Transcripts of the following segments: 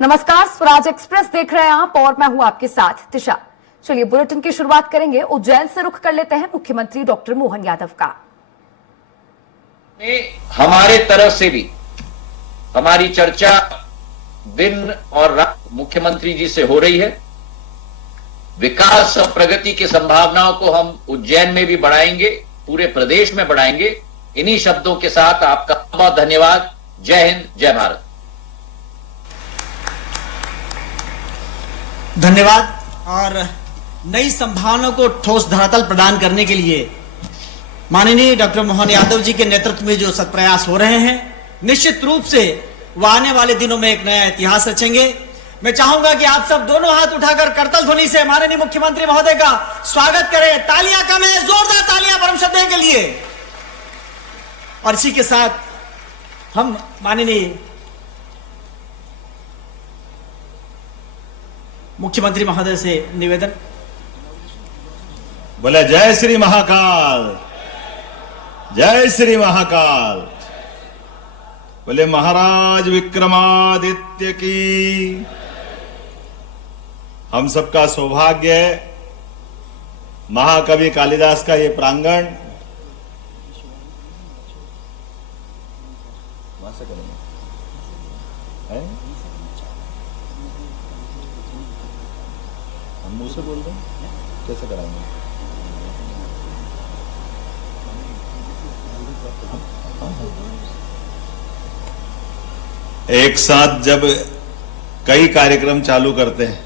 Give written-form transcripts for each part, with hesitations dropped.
नमस्कार, स्वराज एक्सप्रेस देख रहे हैं आप और मैं हूं आपके साथ दिशा। चलिए बुलेटिन की शुरुआत करेंगे। उज्जैन से रुख कर लेते हैं मुख्यमंत्री डॉक्टर मोहन यादव का। हमारे तरफ से भी हमारी चर्चा दिन और रात मुख्यमंत्री जी से हो रही है। विकास और प्रगति की संभावनाओं को हम उज्जैन में भी बढ़ाएंगे, पूरे प्रदेश में बढ़ाएंगे। इन्हीं शब्दों के साथ आपका बहुत धन्यवाद। जय हिंद, जय भारत। धन्यवाद। और नई संभावनाओं को ठोस धरातल प्रदान करने के लिए माननीय डॉक्टर मोहन यादव जी के नेतृत्व में जो सत्प्रयास हो रहे हैं, निश्चित रूप से वह आने वाले दिनों में एक नया इतिहास रचेंगे। मैं चाहूंगा कि आप सब दोनों हाथ उठाकर करतल ध्वनि से माननीय मुख्यमंत्री महोदय का स्वागत करें। तालियां कम है, जोरदार तालियां परम श्रद्धेय के लिए। और इसी के साथ हम माननीय मुख्यमंत्री महोदय से निवेदन। बोले जय श्री महाकाल, जय श्री महाकाल। बोले महाराज विक्रमादित्य की। हम सबका सौभाग्य है, महाकवि कालिदास का ये प्रांगण हम मुंह से बोल रहे हैं, कैसे कराएंगे? एक साथ जब कई कार्यक्रम चालू करते हैं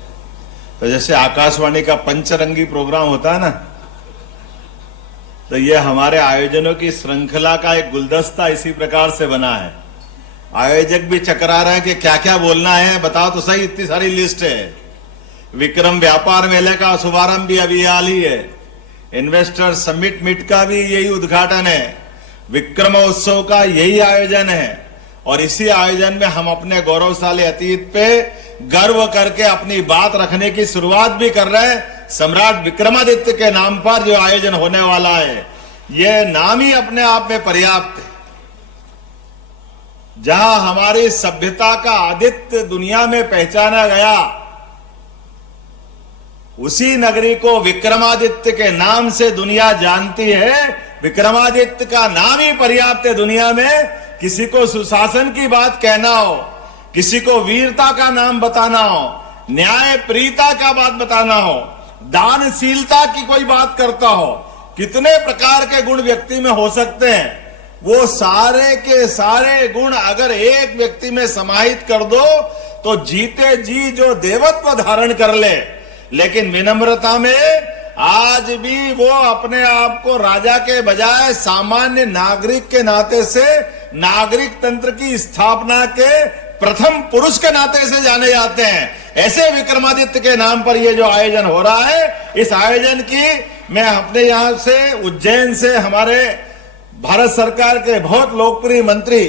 तो जैसे आकाशवाणी का पंचरंगी प्रोग्राम होता है ना, तो ये हमारे आयोजनों की श्रृंखला का एक गुलदस्ता इसी प्रकार से बना है। आयोजक भी चकरा रहे हैं कि क्या क्या बोलना है, बताओ तो सही। इतनी सारी लिस्ट है। विक्रम व्यापार मेले का शुभारंभ भी अभी हाल ही है। इन्वेस्टर समिट मीट का भी यही उद्घाटन है। विक्रमोत्सव का यही आयोजन है। और इसी आयोजन में हम अपने गौरवशाली अतीत पे गर्व करके अपनी बात रखने की शुरुआत भी कर रहे हैं। सम्राट विक्रमादित्य के नाम पर जो आयोजन होने वाला है, यह नाम ही अपने आप में पर्याप्त है। जहां हमारी सभ्यता का आदित्य दुनिया में पहचाना गया, उसी नगरी को विक्रमादित्य के नाम से दुनिया जानती है। विक्रमादित्य का नाम ही पर्याप्त है दुनिया में। किसी को सुशासन की बात कहना हो, किसी को वीरता का नाम बताना हो, न्याय प्रियता का बात बताना हो, दानशीलता की कोई बात करता हो, कितने प्रकार के गुण व्यक्ति में हो सकते हैं। वो सारे के सारे गुण अगर एक व्यक्ति में समाहित कर दो तो जीते जी जो देवत्व धारण कर ले। लेकिन विनम्रता में आज भी वो अपने आप को राजा के बजाय सामान्य नागरिक के नाते से, नागरिक तंत्र की स्थापना के प्रथम पुरुष के नाते से जाने जाते हैं। ऐसे विक्रमादित्य के नाम पर ये जो आयोजन हो रहा है, इस आयोजन की मैं अपने यहां से उज्जैन से हमारे भारत सरकार के बहुत लोकप्रिय मंत्री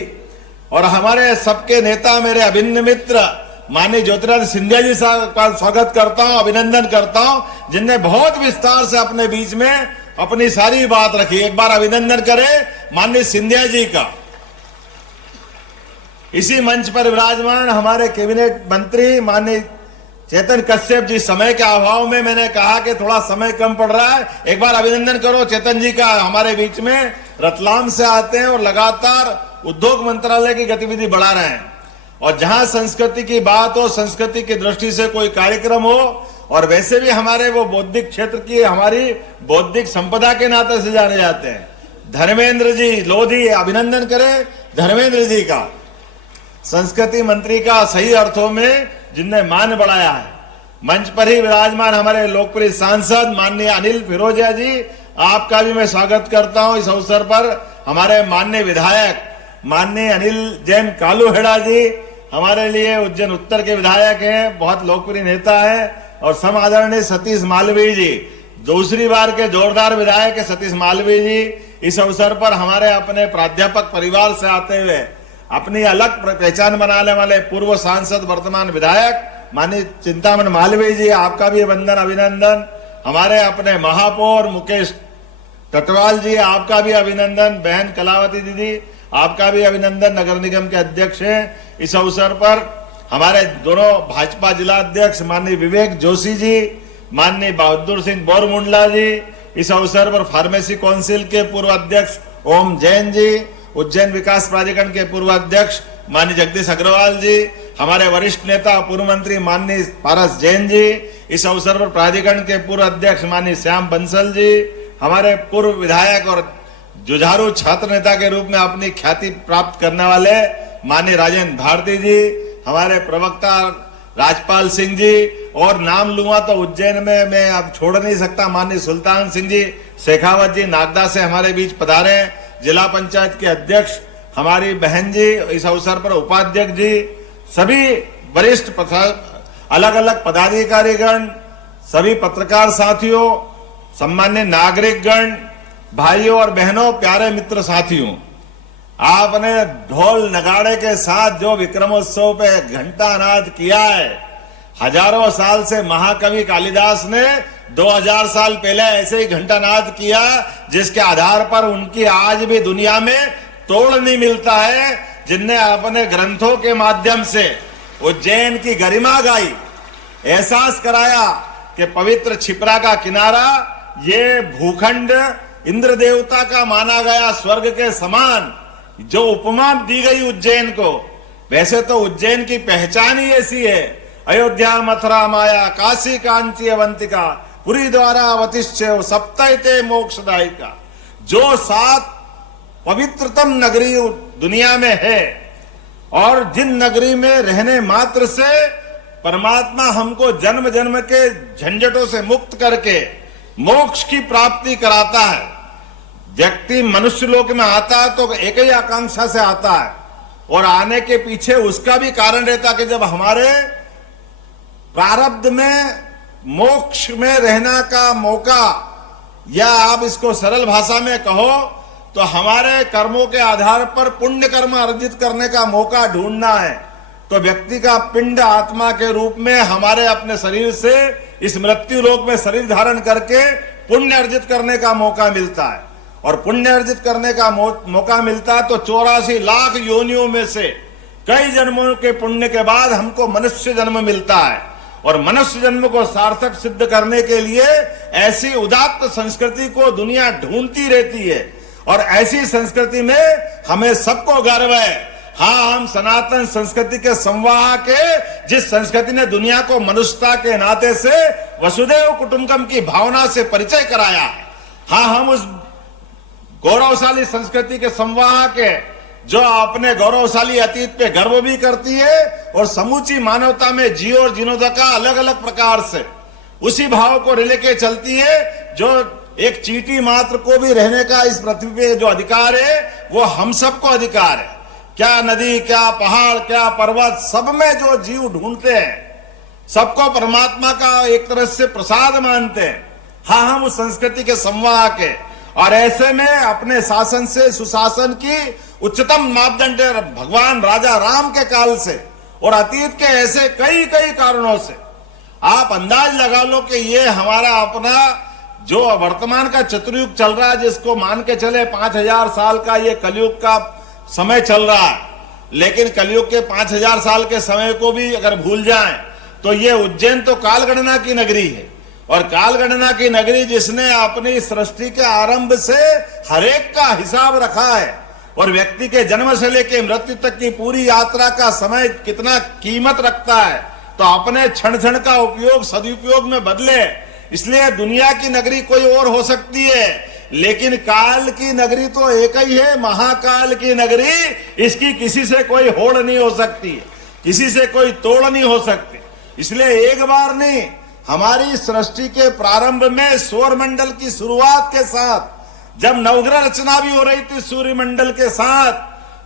और हमारे सबके नेता, मेरे अभिन्न मित्र माननीय ज्योतिरादित्य सिंधिया जी साहब का स्वागत करता हूं, अभिनंदन करता हूं, जिनने बहुत विस्तार से अपने बीच में अपनी सारी बात रखी। एक बार अभिनंदन करें माननीय सिंधिया जी का। इसी मंच पर विराजमान हमारे कैबिनेट मंत्री माननीय चेतन कश्यप जी। समय के अभाव में मैंने कहा कि थोड़ा समय कम पड़ रहा है, एक बार अभिनंदन करो चेतन जी का। हमारे बीच में रतलाम से आते हैं और लगातार उद्योग मंत्रालय की गतिविधि बढ़ा रहे हैं। और जहां संस्कृति की बात हो, संस्कृति की दृष्टि से कोई कार्यक्रम हो, और वैसे भी हमारे वो बौद्धिक क्षेत्र की, हमारी बौद्धिक संपदा के नाते से जाने जाते हैं। धर्मेंद्र जी लोधी, अभिनंदन करें धर्मेंद्र जी का, संस्कृति मंत्री का सही अर्थों में जिनने मान बढ़ाया है। मंच पर ही विराजमान हमारे लोकप्रिय सांसद माननीय अनिल फिरोजिया जी, आपका भी मैं स्वागत करता हूं इस अवसर पर। हमारे माननीय विधायक माननीय अनिल जैन कालूहेड़ा जी हमारे लिए उज्जैन उत्तर के विधायक हैं, बहुत लोकप्रिय नेता है। और सम आदरणीय सतीश मालवीय जी, दूसरी बार के जोरदार विधायक है सतीश मालवीय जी। इस अवसर पर हमारे अपने प्राध्यापक परिवार से आते हुए अपनी अलग पहचान बनाने वाले पूर्व सांसद वर्तमान विधायक माननीय चिंतामन मालवीय जी, आपका भी वंदन अभिनंदन। हमारे अपने महापौर मुकेश टटवाल जी, आपका भी अभिनंदन। बहन कलावती दीदी, आपका भी अभिनंदन, नगर निगम के अध्यक्ष हैं। इस अवसर पर हमारे दोनों भाजपा जिला अध्यक्ष माननीय विवेक जोशी जी, माननीय बहादुर सिंह बोरमुंडला जी, इस अवसर पर फार्मेसी काउंसिल के पूर्व अध्यक्ष ओम जैन जी, उज्जैन विकास प्राधिकरण के पूर्व अध्यक्ष माननीय जगदीश अग्रवाल जी, हमारे वरिष्ठ नेता पूर्व मंत्री माननीय पारस जैन जी, इस अवसर पर प्राधिकरण के पूर्व अध्यक्ष माननीय श्याम बंसल जी, हमारे पूर्व विधायक और जुझारू छात्र नेता के रूप में अपनी ख्याति प्राप्त करने वाले माननीय राजेंद्र भारती जी, हमारे प्रवक्ता राजपाल सिंह जी, और नाम लूंगा तो उज्जैन में मैं अब छोड़ नहीं सकता माननीय सुल्तान सिंह जी शेखावत जी नागदा से हमारे बीच पधारे, जिला पंचायत के अध्यक्ष हमारी बहन जी, इस अवसर पर उपाध्यक्ष जी, सभी वरिष्ठ अलग अलग पदाधिकारीगण, सभी पत्रकार साथियों, सम्मानित नागरिकगण, भाइयों और बहनों, प्यारे मित्र साथियों, आपने ढोल नगाड़े के साथ जो विक्रमोत्सव पे घंटा नाद किया है, हजारों साल से महाकवि कालिदास ने 2000 साल पहले ऐसे ही घंटा नाद किया, जिसके आधार पर उनकी आज भी दुनिया में तोड़ नहीं मिलता है, जिनने अपने ग्रंथों के माध्यम से उज्जैन की गरिमा गाई, एहसास कराया कि पवित्र छिपरा का किनारा ये भूखंड इंद्र देवता का माना गया, स्वर्ग के समान जो उपमा दी गई उज्जैन को। वैसे तो उज्जैन की पहचान ही ऐसी है, अयोध्या मथुरा माया काशी कांची अवंतिका पुरी द्वारा अवतिष्ठ्य सप्तैते मोक्षदायिका, जो 7 पवित्रतम नगरी दुनिया में है, और जिन नगरी में रहने मात्र से परमात्मा हमको जन्म जन्म के झंझटों से मुक्त करके मोक्ष की प्राप्ति कराता है। व्यक्ति मनुष्य लोक में आता है तो एक ही आकांक्षा से आता है, और आने के पीछे उसका भी कारण रहता कि जब हमारे प्रारब्ध में मोक्ष में रहना का मौका, या आप इसको सरल भाषा में कहो तो हमारे कर्मों के आधार पर पुण्य कर्म अर्जित करने का मौका ढूंढना है, तो व्यक्ति का पिंड आत्मा के रूप में हमारे अपने शरीर से इस मृत्यु लोक में शरीर धारण करके पुण्य अर्जित करने का मौका मिलता है। और पुण्य अर्जित करने का मौका मिलता है तो 84 लाख योनियों में से कई जन्मों के पुण्य के बाद हमको मनुष्य जन्म मिलता है, और मनुष्य जन्म को सार्थक सिद्ध करने के लिए ऐसी उदात्त संस्कृति को दुनिया ढूंढती रहती है, और ऐसी संस्कृति में हमें सबको गर्व है। हाँ, हम सनातन संस्कृति के संवाहक के, जिस संस्कृति ने दुनिया को मनुष्यता के नाते से वसुदेव कुटुंबकम की भावना से परिचय कराया है। हाँ, हम उस गौरवशाली संस्कृति के संवाहक है, जो अपने गौरवशाली अतीत पे गर्व भी करती है, और समूची मानवता में जियो और जीर्णोद्धार का अलग अलग प्रकार से उसी भाव को लेके चलती है, जो एक चींटी मात्र को भी रहने का इस पृथ्वी पे जो अधिकार है, वो हम सबको अधिकार है। क्या नदी, क्या पहाड़, क्या पर्वत, सब में जो जीव ढूंढते हैं, सबको परमात्मा का एक तरह से प्रसाद मानते हैं। हाँ, हम उस संस्कृति के संवाहक है, और ऐसे में अपने शासन से सुशासन की उच्चतम मापदंड भगवान राजा राम के काल से और अतीत के ऐसे कई कई कारणों से आप अंदाज लगा लो कि ये हमारा अपना जो वर्तमान का चतुर्युग चल रहा है, जिसको मान के चले 5000 साल का ये कलयुग का समय चल रहा है, लेकिन कलयुग के 5000 साल के समय को भी अगर भूल जाएं तो ये उज्जैन तो कालगणना की नगरी है, और कालगणना की नगरी जिसने अपनी सृष्टि के आरंभ से हरेक का हिसाब रखा है, और व्यक्ति के जन्म से लेकर मृत्यु तक की पूरी यात्रा का समय कितना कीमत रखता है, तो अपने क्षण क्षण का उपयोग सदुपयोग में बदले। इसलिए दुनिया की नगरी कोई और हो सकती है, लेकिन काल की नगरी तो एक ही है, महाकाल की नगरी। इसकी किसी से कोई होड़ नहीं हो सकती है, किसी से कोई तोड़ नहीं हो सकती। इसलिए एक बार नहीं, हमारी सृष्टि के प्रारंभ में सौर मंडल की शुरुआत के साथ जब नवग्रह रचना भी हो रही थी सूर्य मंडल के साथ,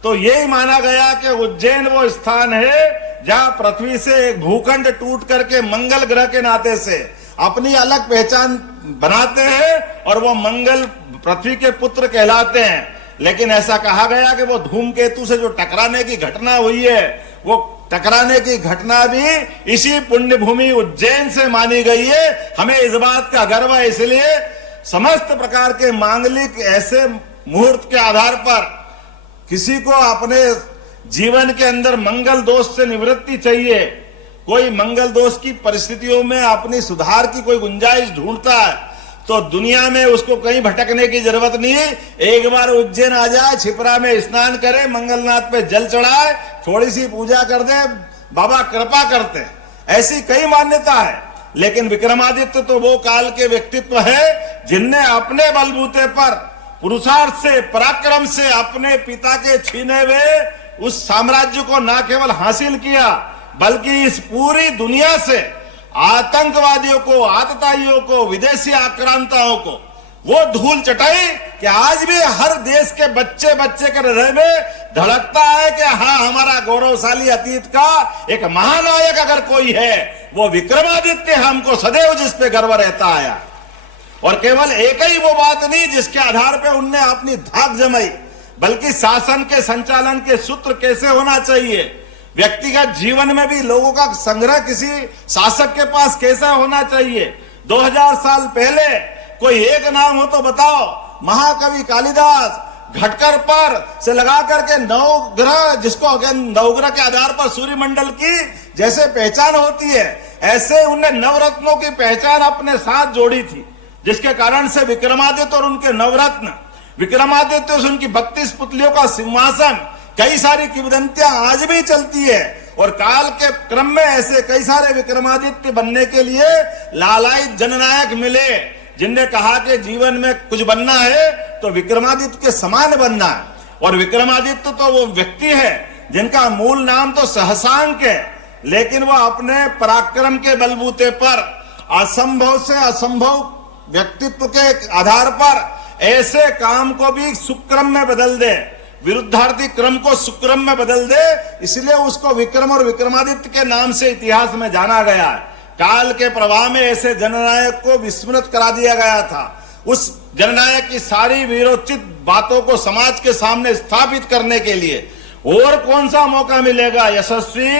तो यही माना गया कि उज्जैन वो स्थान है जहां पृथ्वी से एक भूखंड टूट करके मंगल ग्रह के नाते से अपनी अलग पहचान बनाते हैं, और वो मंगल पृथ्वी के पुत्र कहलाते हैं। लेकिन ऐसा कहा गया कि वो धूमकेतु से जो टकराने की घटना हुई है, वो टकराने की घटना भी इसी पुण्य भूमि उज्जैन से मानी गई है। हमें इस बात का गर्व है। इसलिए समस्त प्रकार के मांगलिक ऐसे मुहूर्त के आधार पर किसी को अपने जीवन के अंदर मंगल दोष से निवृत्ति चाहिए, कोई मंगल दोष की परिस्थितियों में अपनी सुधार की कोई गुंजाइश ढूंढता है तो दुनिया में उसको कहीं भटकने की जरूरत नहीं है। एक बार उज्जैन आ जाए, छिपरा में स्नान करे, मंगलनाथ पे जल चढ़ाए, थोड़ी सी पूजा कर दे, बाबा कृपा करते हैं। ऐसी कई मान्यता है। लेकिन विक्रमादित्य तो वो काल के व्यक्तित्व है जिनने अपने बलबूते पर पुरुषार्थ से, पराक्रम से अपने पिता के छीने हुए उस साम्राज्य को न केवल हासिल किया बल्कि इस पूरी दुनिया से आतंकवादियों को, आतताइयों को, विदेशी आक्रांताओं को वो धूल चटाई कि आज भी हर देश के बच्चे बच्चे के हृदय में धड़कता है कि हाँ, हमारा गौरवशाली अतीत का एक महानायक अगर कोई है वो विक्रमादित्य, हमको सदैव जिस पे गर्व रहता आया। और केवल एक ही वो बात नहीं जिसके आधार पे उनने अपनी धाक जमाई, बल्कि शासन के संचालन के सूत्र कैसे होना चाहिए, व्यक्तिगत जीवन में भी लोगों का संग्रह किसी शासक के पास कैसा होना चाहिए। 2000 साल पहले कोई एक नाम हो तो बताओ। महाकवि कालिदास घटकर पर से लगा करके नवग्रह, जिसको नवग्रह के आधार पर सूर्यमंडल की जैसे पहचान होती है, ऐसे उनने नवरत्नों की पहचान अपने साथ जोड़ी थी, जिसके कारण से विक्रमादित्य और उनके नवरत्न, विक्रमादित्य और उनकी 32 पुतलियों का सिंहासन, कई सारी किंवदंतियां आज भी चलती है। और काल के क्रम में ऐसे कई सारे विक्रमादित्य बनने के लिए लालायित जननायक मिले, जिनने कहा कि जीवन में कुछ बनना है तो विक्रमादित्य के समान बनना है। और विक्रमादित्य तो वो व्यक्ति है जिनका मूल नाम तो सहसांक है, लेकिन वह अपने पराक्रम के बलबूते पर असंभव से असंभव व्यक्तित्व के आधार पर ऐसे काम को भी सुक्रम में बदल दे, विरुद्धार्थी क्रम को सुक्रम में बदल दे, इसलिए उसको विक्रम और विक्रमादित्य के नाम से इतिहास में जाना गया है। काल के प्रवाह में ऐसे जननायक को विस्मृत करा दिया गया था। उस जननायक की सारी वीरोचित बातों को समाज के सामने स्थापित करने के लिए और कौन सा मौका मिलेगा। यशस्वी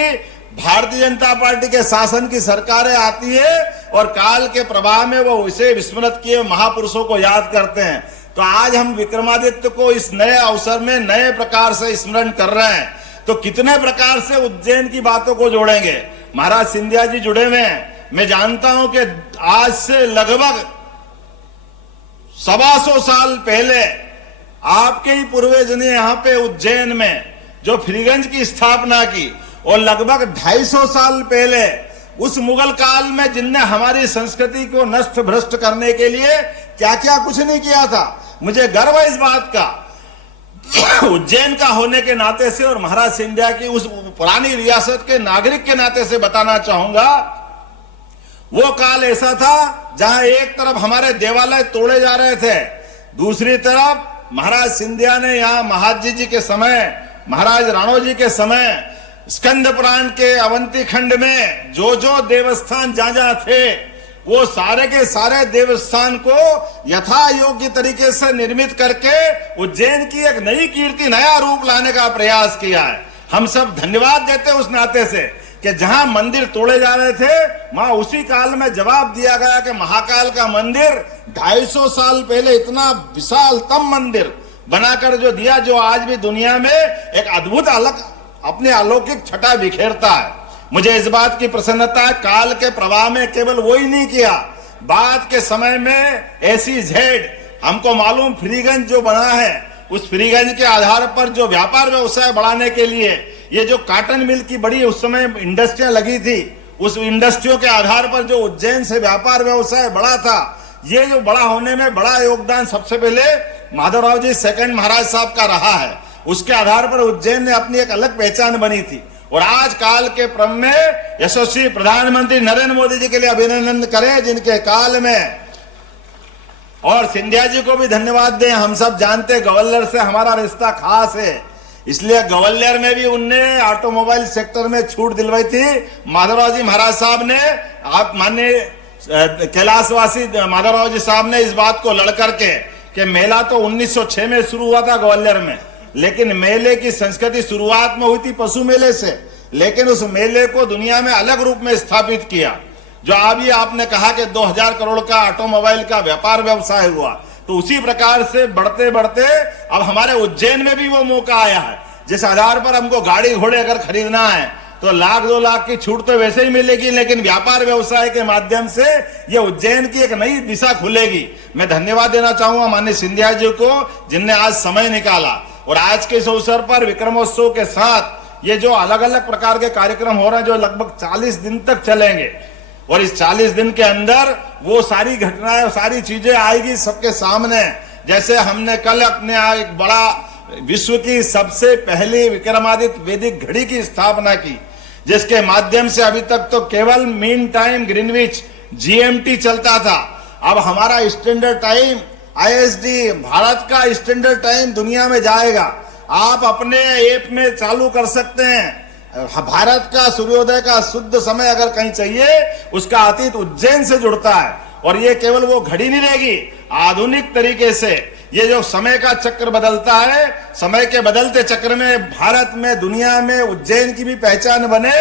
भारतीय जनता पार्टी के शासन की सरकारें आती है और काल के प्रवाह में वो उसे विस्मृत किए महापुरुषों को याद करते हैं। तो आज हम विक्रमादित्य को इस नए अवसर में नए प्रकार से स्मरण कर रहे हैं। तो कितने प्रकार से उज्जैन की बातों को जोड़ेंगे। महाराज सिंधिया जी जुड़े हुए हैं। मैं जानता हूं कि आज से लगभग 125 साल पहले आपके ही पूर्वज ने यहाँ पे उज्जैन में जो फ्रीगंज की स्थापना की, और लगभग 250 साल पहले उस मुगल काल में जिनने हमारी संस्कृति को नष्ट भ्रष्ट करने के लिए क्या क्या कुछ नहीं किया था। मुझे गर्व है इस बात का उज्जैन का होने के नाते से और महाराज सिंधिया की उस पुरानी रियासत के नागरिक के नाते से बताना चाहूंगा। वो काल ऐसा था जहां एक तरफ हमारे देवालय तोड़े जा रहे थे, दूसरी तरफ महाराज सिंधिया ने यहाँ महाजी जी के समय, महाराज राणोजी के समय स्कंद पुराण के अवंती खंड में जो जो देवस्थान जहां थे वो सारे के सारे देवस्थान को यथा योग्य तरीके से निर्मित करके उज्जैन की एक नई कीर्ति, नया रूप लाने का प्रयास किया है। हम सब धन्यवाद देते उस नाते से कि जहां मंदिर तोड़े जा रहे थे वहां उसी काल में जवाब दिया गया कि महाकाल का मंदिर 250 साल पहले इतना विशालतम मंदिर बनाकर जो दिया, जो आज भी दुनिया में एक अद्भुत अलग अपने अलौकिक छटा बिखेरता है। मुझे इस बात की प्रसन्नता है, काल के प्रवाह में केवल वो ही नहीं किया, बाद के समय में ऐसी झेड हमको मालूम फ्रीगंज जो बना है, उस फ्रीगंज के आधार पर जो व्यापार व्यवसाय बढ़ाने के लिए ये जो कॉटन मिल की बड़ी उस समय इंडस्ट्रियां लगी थी, उस इंडस्ट्रियों के आधार पर जो उज्जैन से व्यापार व्यवसाय बढ़ा था, ये जो बड़ा होने में बड़ा योगदान सबसे पहले माधवराव जी सेकंड महाराज साहब का रहा है। उसके आधार पर उज्जैन ने अपनी एक अलग पहचान बनी थी। और आज काल के क्रम में यशस्वी प्रधानमंत्री नरेंद्र मोदी जी के लिए अभिनंदन करें जिनके काल में, और सिंधिया जी को भी धन्यवाद दें। हम सब जानते ग्वालियर से हमारा रिश्ता खास है, इसलिए ग्वालियर में भी उनने ऑटोमोबाइल सेक्टर में छूट दिलवाई थी। माधवराव जी महाराज साहब ने, आप माननीय कैलाशवासी माधवराव जी साहब ने इस बात को लड़ करके कि मेला तो 1906 में शुरू हुआ था ग्वालियर में, लेकिन मेले की संस्कृति शुरुआत में हुई थी पशु मेले से, लेकिन उस मेले को दुनिया में अलग रूप में स्थापित किया। जो अभी आपने कहा कि 2000 करोड़ का ऑटोमोबाइल का व्यापार व्यवसाय हुआ, तो उसी प्रकार से बढ़ते बढ़ते अब हमारे उज्जैन में भी वो मौका आया है जिस आधार पर हमको गाड़ी घोड़े अगर खरीदना है तो 1-2 लाख की छूट तो वैसे ही मिलेगी, लेकिन व्यापार व्यवसाय के माध्यम से ये उज्जैन की एक नई दिशा खुलेगी। मैं धन्यवाद देना चाहूंगा माननीय सिंधिया जी को, जिनने आज समय निकाला और आज के इस अवसर पर विक्रमोत्सव के साथ ये जो अलग अलग प्रकार के कार्यक्रम हो रहे हैं जो लगभग 40 दिन तक चलेंगे, और इस 40 दिन के अंदर वो सारी घटनाएं, सारी चीजें आएगी सबके सामने। जैसे हमने कल अपने यहाँ एक बड़ा विश्व की सबसे पहली विक्रमादित्य वैदिक घड़ी की स्थापना की, जिसके माध्यम से अभी तक तो केवल मीन टाइम ग्रीनविच GMT चलता था। अब हमारा स्टैंडर्ड टाइम ISD, भारत का स्टैंडर्ड टाइम दुनिया में जाएगा। आप अपने ऐप में चालू कर सकते हैं। भारत का सूर्योदय का शुद्ध समय अगर कहीं चाहिए, उसका अतीत उज्जैन से जुड़ता है। और ये केवल वो घड़ी नहीं रहेगी, आधुनिक तरीके से ये जो समय का चक्र बदलता है, समय के बदलते चक्र में भारत में, दुनिया में उज्जैन की भी पहचान बने,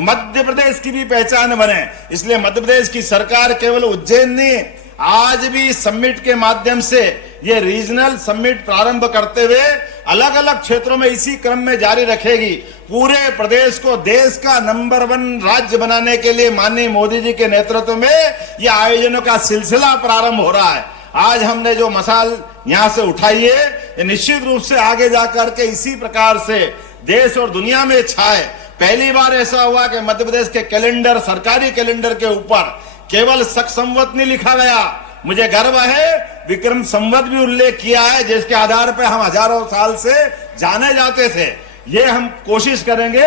मध्य प्रदेश की भी पहचान बने। इसलिए मध्य प्रदेश की सरकार केवल उज्जैन नहीं, आज भी समिट के माध्यम से ये रीजनल समिट प्रारंभ करते हुए अलग अलग क्षेत्रों में इसी क्रम में जारी रखेगी। पूरे प्रदेश को देश का नंबर 1 राज्य बनाने के लिए माननीय मोदी जी के नेतृत्व में ये आयोजनों का सिलसिला प्रारंभ हो रहा है। आज हमने जो मसाल यहां से उठाई है, निश्चित रूप से आगे जाकर के इसी प्रकार से देश और दुनिया में छाए। पहली बार ऐसा हुआ कि मध्य प्रदेश के कैलेंडर, सरकारी कैलेंडर के ऊपर केवल शक संवत नहीं लिखा गया, मुझे गर्व है विक्रम संवत भी उल्लेख किया है, जिसके आधार पर हम हजारों साल से जाने जाते थे। ये हम कोशिश करेंगे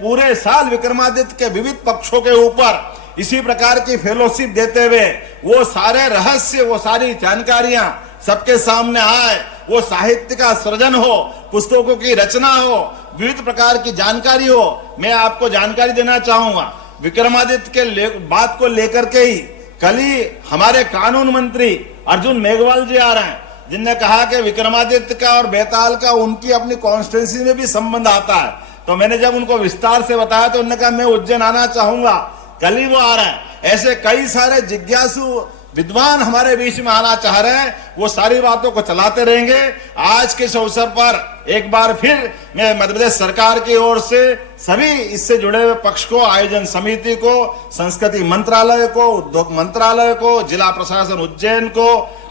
पूरे साल विक्रमादित्य के विविध पक्षों के ऊपर इसी प्रकार की फेलोशिप देते हुए वो सारे रहस्य, वो सारी जानकारियां सबके सामने आए, वो साहित्य का सृजन हो, पुस्तकों की रचना हो, विविध प्रकार की जानकारी हो। मैं आपको जानकारी देना चाहूंगा विक्रमादित्य के बात को लेकर के ही कल ही हमारे कानून मंत्री अर्जुन मेघवाल जी आ रहे हैं, जिनने कहा कि विक्रमादित्य का और बेताल का उनकी अपनी कॉन्स्टिट्यूंसी में भी संबंध आता है। तो मैंने जब उनको विस्तार से बताया तो उन्होंने कहा मैं उज्जैन आना चाहूंगा, कल ही वो आ रहे हैं। ऐसे कई सारे जिज्ञासु विद्वान हमारे बीच में आना चाह रहे हैं, वो सारी बातों को चलाते रहेंगे। आज के इस अवसर पर एक बार फिर मैं मध्य प्रदेश सरकार की ओर से सभी इससे जुड़े हुए पक्ष को, आयोजन समिति को, संस्कृति मंत्रालय को, उद्योग मंत्रालय को, जिला प्रशासन उज्जैन को,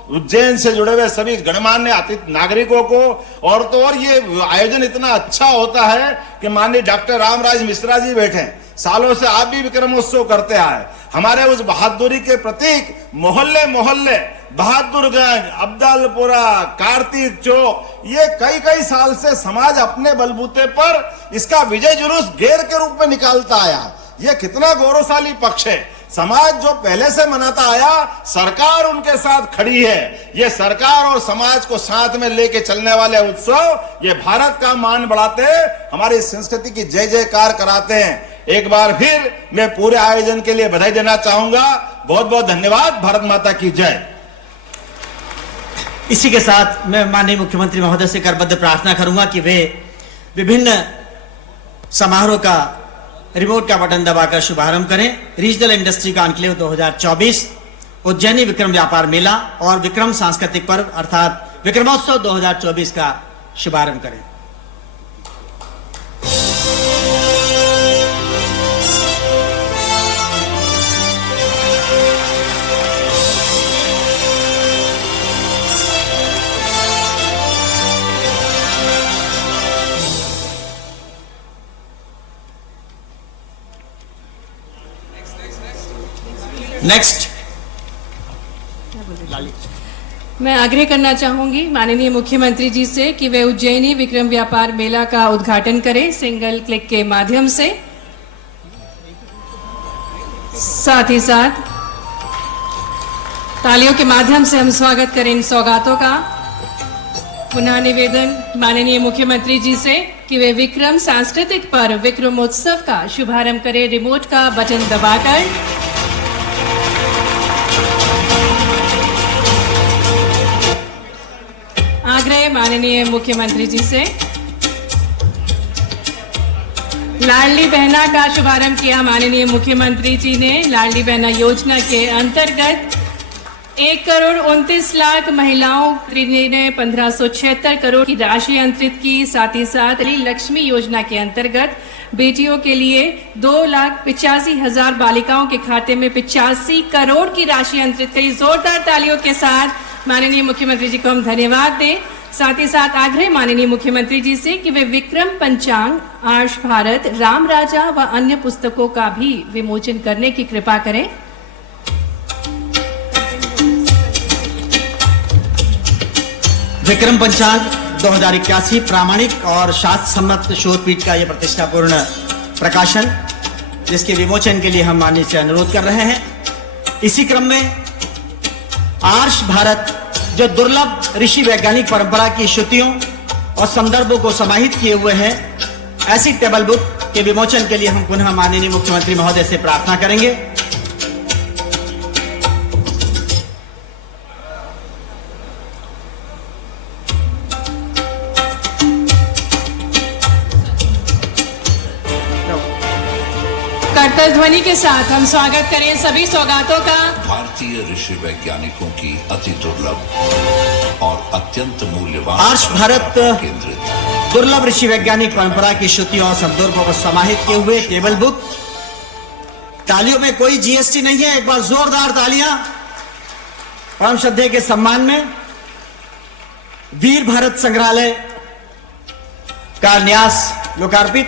उज्जैन से जुड़े हुए सभी गणमान्य अतिथि नागरिकों को, और तो और ये आयोजन इतना अच्छा होता है कि माननीय डॉक्टर रामराज मिश्रा जी बैठे, सालों से आप भी विक्रमोत्सव करते आए। हमारे उस बहादुरी के प्रतीक मोहल्ले मोहल्ले, बहादुरगंज, अब्दालपुरा, कार्तिक चौक, ये कई कई साल से समाज अपने बलबूते पर इसका विजय जुलूस गेर के रूप में निकालता आया। ये कितना गौरवशाली पक्ष है। समाज जो पहले से मनाता आया, सरकार उनके साथ खड़ी है। ये सरकार और समाज को साथ में लेके चलने वाले उत्सव ये भारत का मान बढ़ाते हैं, हमारी संस्कृति की जय जयकार कराते हैं। एक बार फिर मैं पूरे आयोजन के लिए बधाई देना चाहूंगा। बहुत बहुत धन्यवाद। भारत माता की जय। इसी के साथ मैं माननीय मुख्यमंत्री महोदय से करबद्ध प्रार्थना करूंगा कि वे विभिन्न समारोह का रिमोट का बटन दबाकर शुभारंभ करें। Regional industry conclave 2024, Ujjaini Vikram व्यापार मेला और विक्रम सांस्कृतिक पर्व अर्थात विक्रमोत्सव 2024 का शुभारंभ करें। नेक्स्ट मैं आग्रह करना चाहूंगी माननीय मुख्यमंत्री जी से कि वे उज्जैनी विक्रम व्यापार मेला का उद्घाटन करें सिंगल क्लिक के माध्यम से। साथ ही साथ तालियों के माध्यम से हम स्वागत करें इन सौगातों का। पुनः निवेदन माननीय मुख्यमंत्री जी से कि वे विक्रम सांस्कृतिक पर्व विक्रमोत्सव का शुभारंभ करें रिमोट का बटन दबाकर। आग्रह माननीय मुख्यमंत्री जी से। लाडली बहना का शुभारंभ किया माननीय मुख्यमंत्री जी ने। लाडली बहना योजना के अंतर्गत 1,29,00,000 महिलाओं ने 1576 करोड़ की राशि अंतरित की। साथ ही साथ लक्ष्मी योजना के अंतर्गत बेटियों के लिए 2,85,000 बालिकाओं के खाते में 85 करोड़ की राशि अंतरित करी। जोरदार तालियों के साथ माननीय मुख्यमंत्री जी को हम धन्यवाद दें। साथ ही साथ आग्रह माननीय मुख्यमंत्री जी से कि वे विक्रम पंचांग, आर्ष भारत, राम राजा व अन्य पुस्तकों का भी विमोचन करने की कृपा करें। विक्रम पंचांग 2081 प्रामाणिक और शास्त्र सम्मत शोधपीठ का यह प्रतिष्ठापूर्ण प्रकाशन, जिसके विमोचन के लिए हम माननीय से अनुरोध कर रहे हैं। इसी क्रम में आर्ष भारत, जो दुर्लभ ऋषि वैज्ञानिक परंपरा की श्रुतियों और संदर्भों को समाहित किए हुए है, ऐसी टेबल बुक के विमोचन के लिए हम पुनः माननीय मुख्यमंत्री महोदय से प्रार्थना करेंगे। करतल ध्वनि के साथ हम स्वागत करें सभी सौगातों का। भारतीय ऋषि वैज्ञानिकों की अति दुर्लभ और अत्यंत मूल्यवान आर्ष भारत केंद्रित दुर्लभ ऋषि वैज्ञानिक परंपरा की श्रुतियों और संदर्भों को समाहित किए हुए टेबल बुक। तालियों में कोई जीएसटी नहीं है, एक बार जोरदार तालियां परम श्रद्धेय के सम्मान में। वीर भारत संग्रहालय का न्यास लोकार्पित।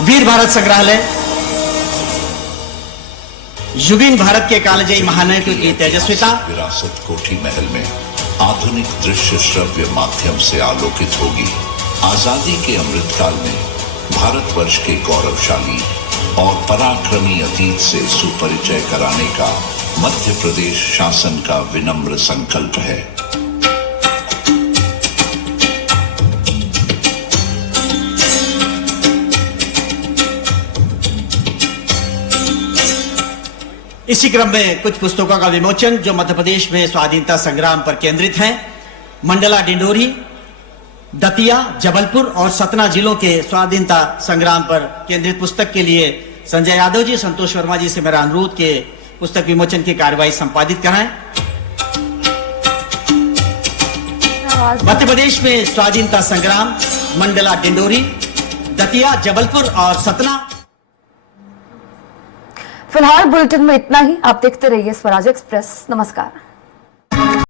वीर भारत संग्रहालय युगीन भारत के कालजयी महानायकों की तेजस्विता विरासत कोठी महल में आधुनिक दृश्य श्रव्य माध्यम से आलोकित होगी। आजादी के अमृतकाल में भारतवर्ष के गौरवशाली और पराक्रमी अतीत से सुपरिचय कराने का मध्य प्रदेश शासन का विनम्र संकल्प है। इसी क्रम में कुछ पुस्तकों का विमोचन जो मध्य प्रदेश में स्वाधीनता संग्राम पर केंद्रित हैं। मंडला डिंडोरी, दतिया, जबलपुर और सतना जिलों के स्वाधीनता संग्राम पर केंद्रित पुस्तक के लिए संजय यादव जी, संतोष वर्मा जी से मेरा अनुरोध के पुस्तक विमोचन की कार्यवाही संपादित कराएं। मध्य प्रदेश में स्वाधीनता संग्राम, मंडला डिंडोरी, दतिया, जबलपुर और सतना। फिलहाल बुलेटिन में इतना ही। आप देखते रहिए स्वराज एक्सप्रेस। नमस्कार।